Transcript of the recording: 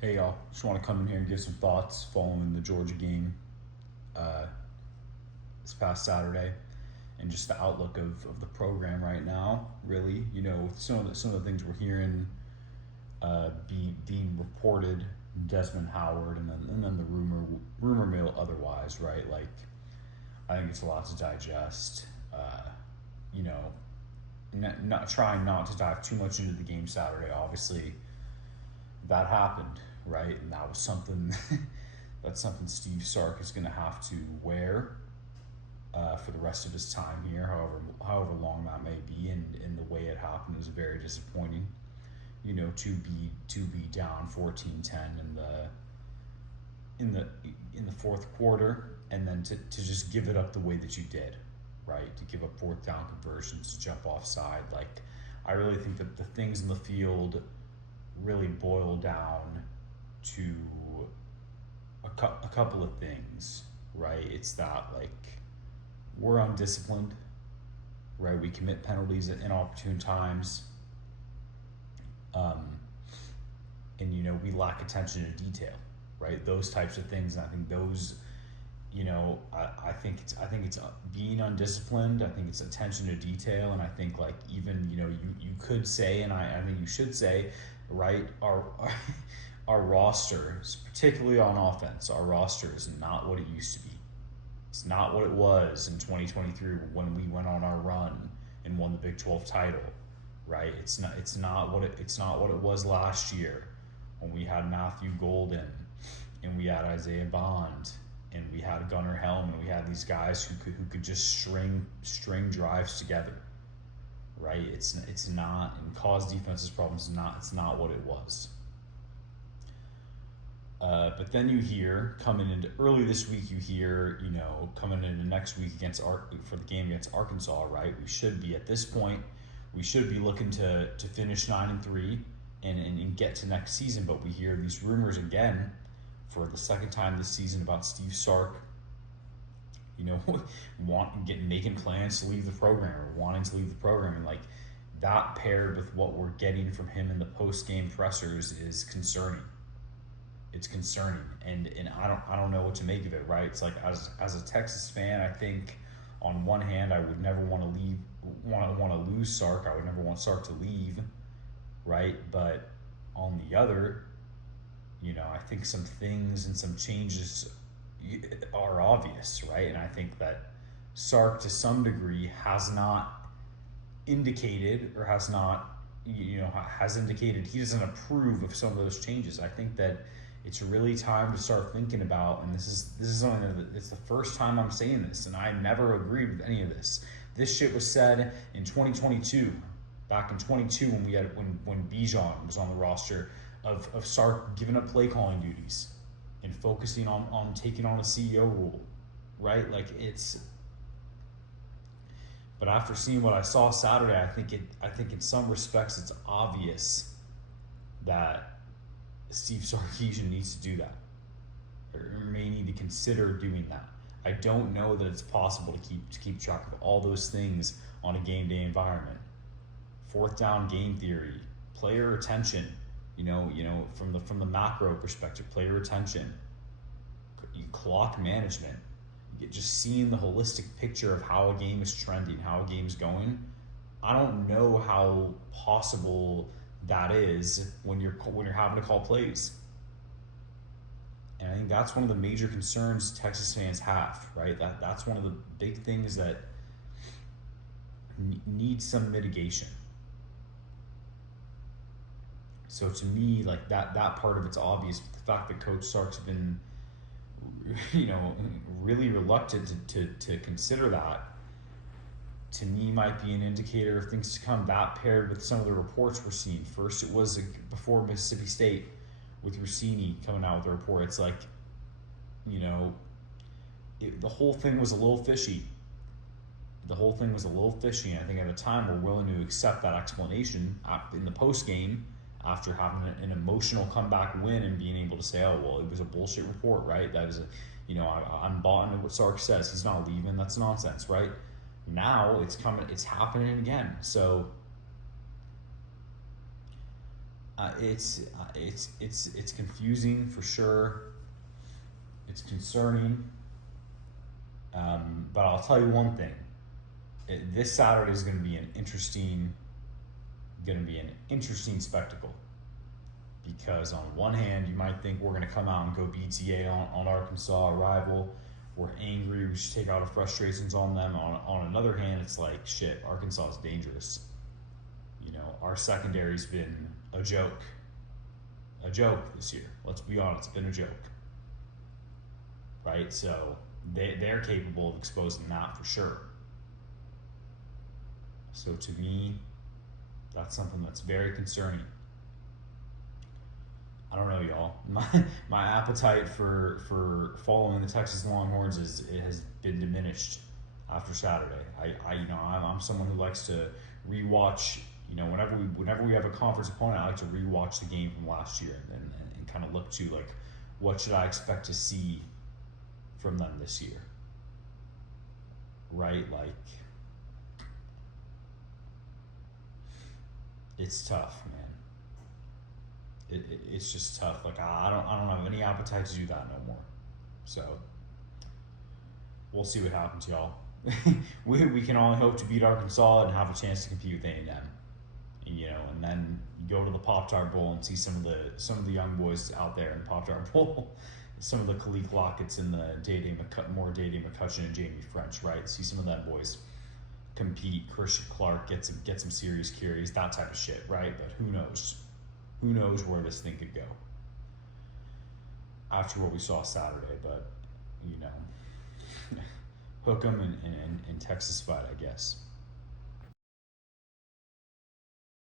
Hey y'all, just want to come in here and give some thoughts following the Georgia game uh, this past Saturday, and just the outlook of the program right now. Really, with some of the things we're hearing being reported, Desmond Howard, and then the rumor mill otherwise, right? Like, I think it's a lot to digest. You know, not trying not to dive too much into the game Saturday. Obviously, that happened, right? And that was something that's something Steve Sark is going to have to wear for the rest of his time here, however long that may be. And the way it happened was very disappointing. To be down 14-10 in the fourth quarter, and then to just give it up the way that you did, right? To give up fourth down conversions, to jump offside. Like, I really think that the things in the field really boil down to a couple of things, right? It's that, like, we're undisciplined, right? We commit penalties at inopportune times, um, and we lack attention to detail, right? Those types of things, and I think those, I think it's being undisciplined. I think it's attention to detail, and I think, like, even you could say, and I think you should say, right, our rosters, particularly on offense, our roster is not what it used to be. It's not what it was in 2023 when we went on our run and won the Big 12 title, right? It's not what it was last year when we had Matthew Golden and we had Isaiah Bond and we had Gunnar Helm, and we had these guys who could just string drives together, right? It's not, and cause defenses problems. It's not what it was. But then you hear, coming into early this week, you hear, coming into next week for the game against Arkansas, right? We should be, at this point, we should be looking to finish 9-3 and get to next season. But we hear these rumors again for the second time this season about Steve Sark, making plans to leave the program, or wanting to leave the program. And, like, that paired with what we're getting from him in the post game pressers is concerning. It's concerning, and I don't know what to make of it. Right? It's like, as a Texas fan, I think on one hand I would never want to lose Sark. I would never want Sark to leave, right? But on the other, I think some things and some changes are obvious, right? And I think that Sark, to some degree, has not indicated, or has indicated he doesn't approve of some of those changes. I think that it's really time to start thinking about, and this is something that it's the first time I'm saying this, and I never agreed with any of this. This shit was said in 2022, back in 22, when Bijan was on the roster, of Sark giving up play calling duties and focusing on taking on a CEO role, right? Like, but after seeing what I saw Saturday, I think in some respects it's obvious that Steve Sarkisian needs to do that, or may need to consider doing that. I don't know that it's possible to keep track of all those things on a game day environment. Fourth down game theory, player attention, from the macro perspective, player attention, clock management, just seeing the holistic picture of how a game is trending, how a game's going. I don't know how possible that is when you're having to call plays. And I think that's one of the major concerns Texas fans have, right? That's one of the big things that needs some mitigation. So to me, like, that part of it's obvious, but the fact that Coach Sark's been, really reluctant to consider that, to me, might be an indicator of things to come. That paired with some of the reports we're seeing. First, it was before Mississippi State with Rossini coming out with a report. It's like, the whole thing was a little fishy. And I think at a time we're willing to accept that explanation in the post game, after having an emotional comeback win and being able to say, oh, well, it was a bullshit report, right? That is I'm bought into what Sark says. He's not leaving. That's nonsense, right? Now it's happening again. So It's confusing for sure. It's concerning. But I'll tell you one thing. This Saturday is going to be an interesting spectacle, because on one hand you might think we're going to come out and go BTA on Arkansas, a rival. We're angry, we should take out our frustrations on them. On another hand, it's like, shit, Arkansas is dangerous. You know, our secondary's been a joke this year. Let's be honest, it's been a joke, right? So they're capable of exposing that for sure. So to me, that's something that's very concerning. I don't know, y'all. My appetite for following the Texas Longhorns has been diminished after Saturday. I'm someone who likes to rewatch. You know, whenever we have a conference opponent, I like to rewatch the game from last year and kind of look to, like, what should I expect to see from them this year, right? Like, it's tough, man. It's just tough. Like, I don't have any appetite to do that no more. So we'll see what happens, y'all. we can only hope to beat Arkansas and have a chance to compete with A&M. You know, and then you go to the Pop-Tart Bowl and see some of the young boys out there in the Pop-Tart Bowl. Some of the Khalid Lockett's and the Day-Day McCutcheon and Jamie French, right? See some of them boys compete. Christian Clark get some serious carries, that type of shit, right? But who knows? Who knows where this thing could go after what we saw Saturday? But, you know, hook 'em and Texas fight, I guess.